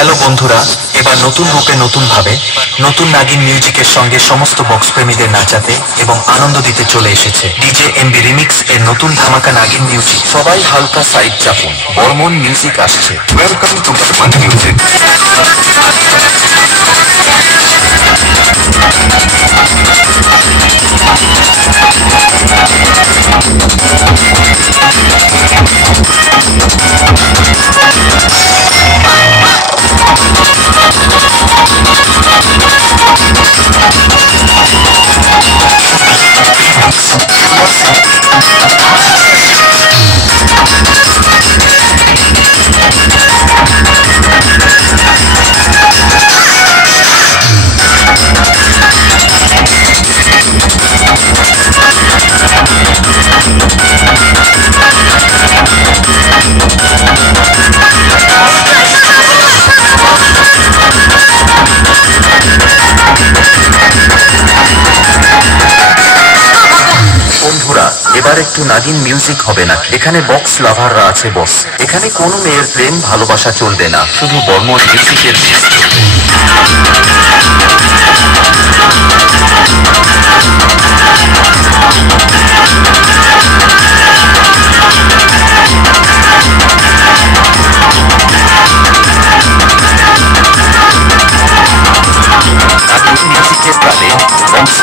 Hello বন্ধুরা, এবার নতুন রূপে নতুন ভাবে নতুন নাগিন মিউজিকের সঙ্গে সমস্ত বক্স প্রেমীদের নাচাতে এবং আনন্দ দিতে চলে এসেছে ডিজে এমবি রিমিক্স এর নতুন ধামাকা নাগিন মিউজিক। সবাই হালকা সাইড চাপুন, বর্মন মিউজিক আসছে। Welcome to Barman music. বন্ধুরা, এবার একটু নাগিন মিউজিক হবে না, এখানে বক্স লাভাররা আছে বস। এখানে কোনো মেয়ের প্রেম ভালোবাসা চলবে না, শুধু বর্মন মিউজিকের মিউজিকের তালে বক্স